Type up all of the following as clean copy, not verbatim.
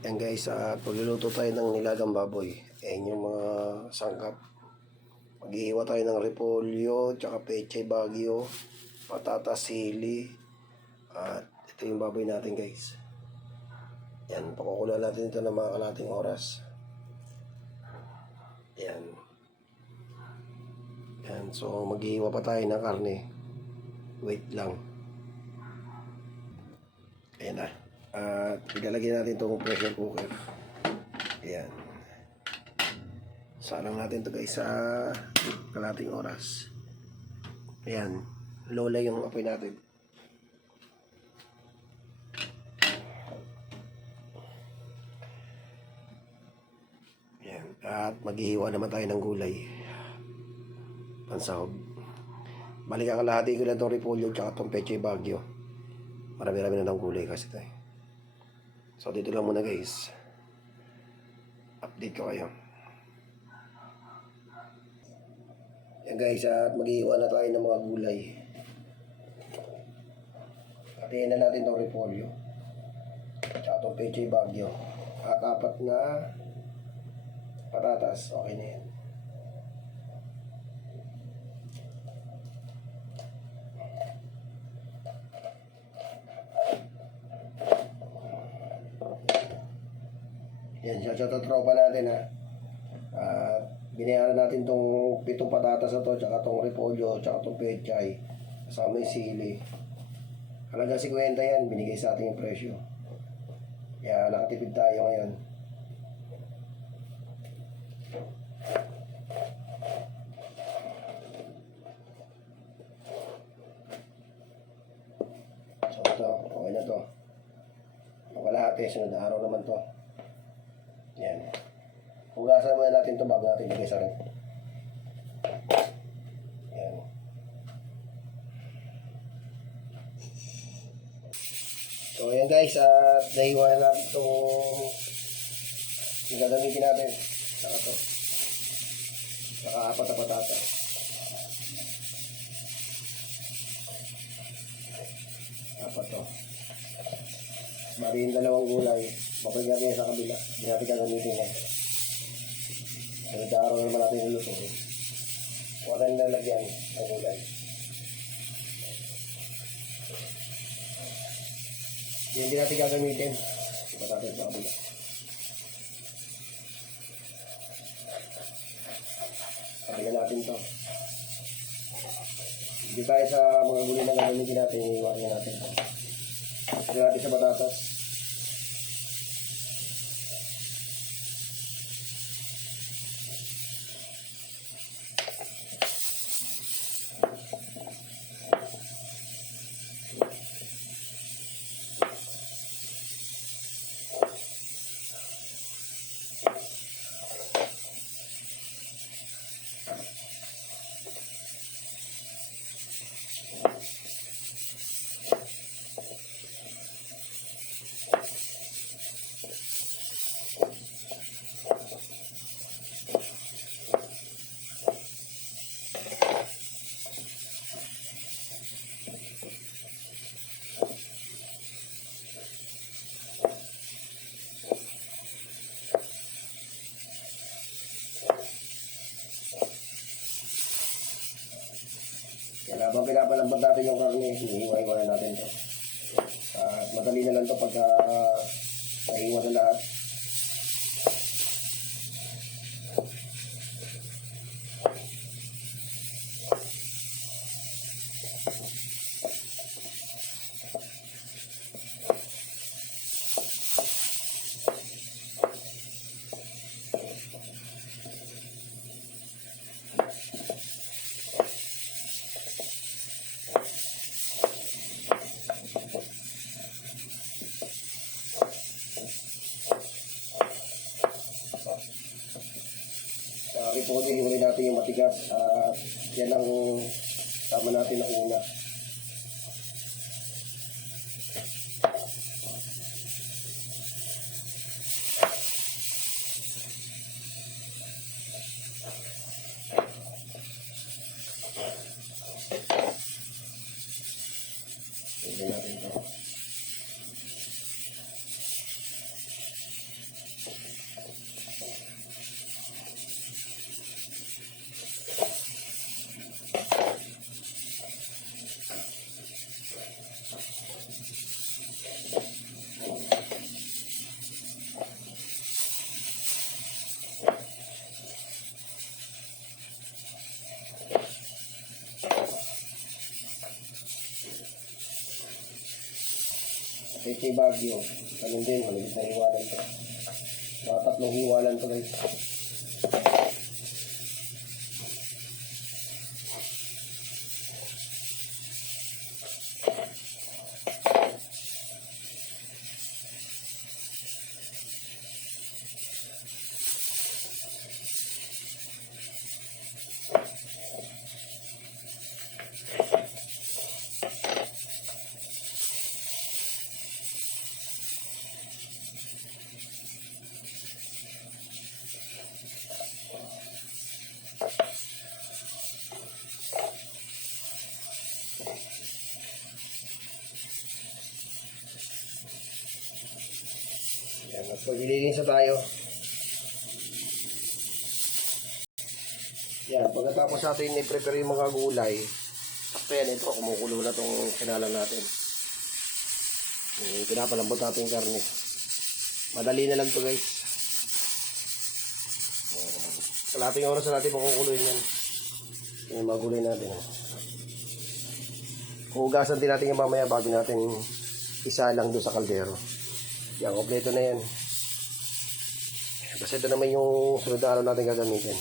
Yan guys, pagluluto tayo ng nilagang baboy. Ayan yung mga sangkap. Maghihiwa tayo ng repolyo, tsaka pechay bagyo, patatas, sili. At ito yung baboy natin guys. Yan, pakukulan natin ito ng mga kalating oras. Yan. Yan, so maghihiwa pa tayo ng karne. Wait lang. Ayan na. At ilalagay natin itong pressure cooker. Ayan. Salang natin ito guys sa kalating oras. Ayan. Low lang yung apoy natin. Ayan. At maghihiwa naman tayo ng gulay. Pansahog. Balik ang kalahati ko lang itong repolyo at itong pechay bagyo. Marami-rami na ng gulay kasi tayo. So dito lang muna guys. Update ko kayo. Yan guys, at maghihiwa na tayo ng mga gulay. Patayin na natin itong repolyo. Tsaka itong pechay bagyo. At 4 na patatas. Okay na yan. Yan, shoutout sa tropa natin ha. Binayaran natin tong 7 patatas na to, tsaka tong repolyo, tsaka tong pechay. Kasama yung sili. Halaga 50 yan, binigay sa ating yung presyo. Kaya nakatipid tayo ngayon. So ito, okay na to. Ang kalahati, sunod na araw naman to. Yan. Hugasan muna natin ito bago natin ilagay sa rin. Yan. So yan guys, nahiwa na natin itong gagamitin natin. Saka ito. Saka 4 na patata. Apat to. Bali yung 2 gulay. Mapagyan niya sa kabila. Hindi natin gagamitin yan. Sa araw naman natin nilutuin. Huwag tayong lalagyan ng gulay. Hindi natin gagamitin. Iba natin sa kabila. Kabila natin to. Hindi tayo sa mga gulay na gagamitin natin. Iiwanin natin. Hindi natin sa patatas. Yan, habang pinapalambot natin yung karne, hihiwa-hiwa natin ito. At madali na lang ito pagka nahiwa na lahat. Repolyo, hiwalay natin yung matigas. Yan ang tama natin na una. Tignan natin ito. Peche Baguio. Ganun din, maligit na hiwalan to. Mga 3 hiwalan to guys. Yan, at maglilinis na tayo. Yan, pagkatapos natin i-prepare yung mga gulay, sakto yan, ito, kumukulo na itong kinalan natin. Pinapalambot natin yung karne. Madali na lang to guys. Kalating oras na natin makukuloyin yan. Yung mga gulay natin. Hugasan din natin yung mamaya bago natin isa lang doon sa kaldero. Yan, kompleto na yan. Kasi ito naman yung sunod na araw natin gagamitin.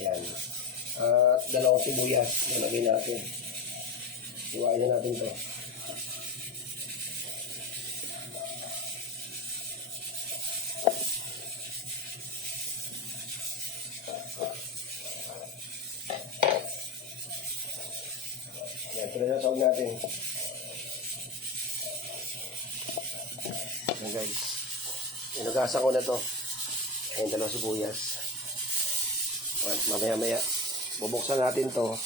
Yan. At 2 sibuyas. Nalagay natin. Iwain na natin ito. Yan, ito na tawag natin. Yan guys. Inugasan ko na to. Ayan, 2 sibuyas. At mamaya-maya, bubuksan natin to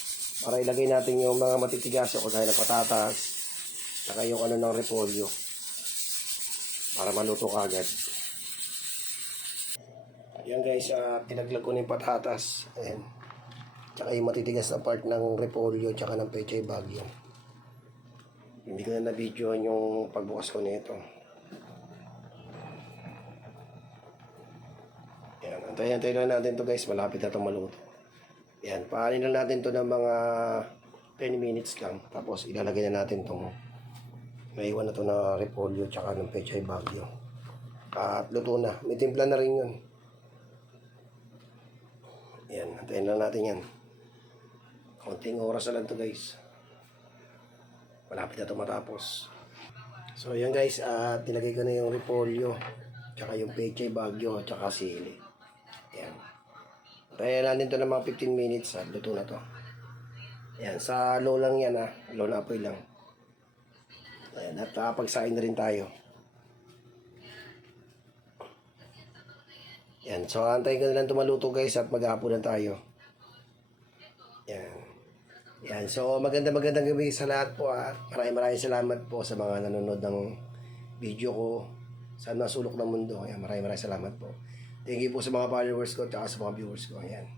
para ilagay natin yung mga matitigas o kagaya ng patatas saka yung ano ng repolyo para maluto kagad. Yan guys, tinaglag ko na yung patatas. Ayan. Saka yung matitigas na part ng repolyo tsaka ng Peche Baguio. Hindi ko na na-videoan yung pagbukas ko nito. Yan, antayin lang natin to guys, malapit na itong maluto. Yan, paanin lang natin to ng mga 10 minutes lang. Tapos ilalagay na natin tong naiwan na to na repolyo tsaka ng Peche Baguio. At luto na, may timpla na rin yun. Yan, antayin lang natin yan. Konting oras na lang to guys. Malapit na ito matapos. So yan guys, nilagay ko na yung repolyo tsaka yung Peche Baguio tsaka sili. Yan. Tayo natin ito ng mga 15 minutes. Luto na to. Yan, sa low lang yan low na apoy lang. Ayan, at pagsain na rin tayo. Yan, so antayin ko na lang tumaluto guys at maghahaponan tayo. Yan. Yan, so magandang gabi sa lahat po Maraming salamat po sa mga nanonood ng video ko sa nasulok ng mundo. Yan, maraming salamat po. Thank you po sa mga followers ko at sa mga viewers ko. Yan.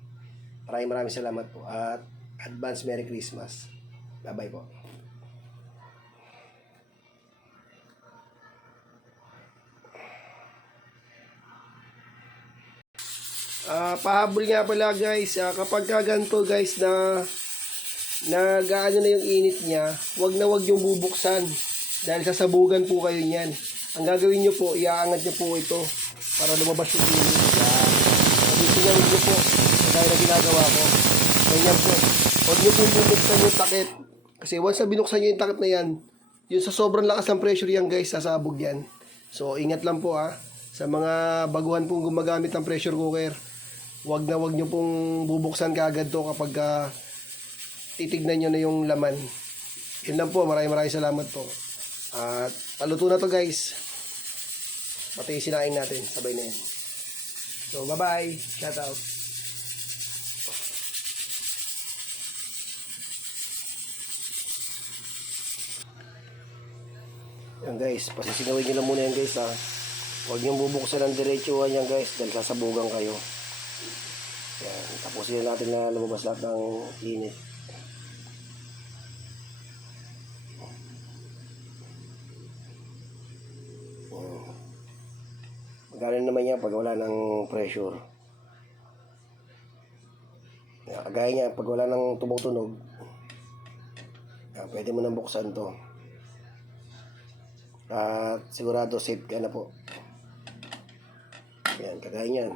Maraming salamat po at advance Merry Christmas. Bye-bye po. Pahabol nga pala guys, kapag ganito guys na gaano na yung init niya, wag yung bubuksan dahil sasabugan po kayo niyan. Ang gagawin nyo po, iaangat nyo po ito para lumabas yung init. Pag-isinawid nyo po, kaya na ginagawa ko. Ganyan po. Huwag nyo po bubuksan yung takip. Kasi once na binuksan nyo yung takip na yan, yung sa sobrang lakas ng pressure yan guys, sasabog yan. So ingat lang po sa mga baguhan pong gumagamit ng pressure cooker. Wag nyo pong bubuksan kaagad to kapag titignan nyo na yung laman. Yun lang po, maraming salamat po. At paluto na to guys. Pati sinain natin, sabay na yan. So bye bye, shout out. Yan guys, pasisinawin nyo lang muna yan guys Huwag nyo bubuksan ng diretsuhan yan guys dahil sasabugan kayo. Yan, tapusin natin na lumabas lahat ng init. Magaling naman yan pag wala ng pressure. Kagaya niya, pag wala ng tumutunog, Pwede mo nang buksan to. At sigurado safe ka na po. Yan, kagaya niyan.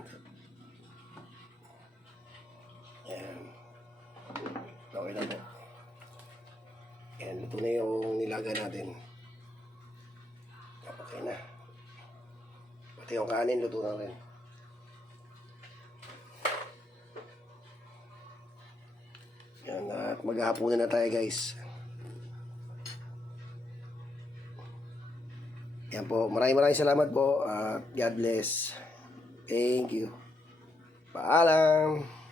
Yan. Okay na po. Yan, ito na yung nilaga natin. Okay na. Pati yung kanin, luto na rin. Yan, at maghahapunan na tayo guys. Yan po, maraming salamat po at God bless. Thank you. Paalam.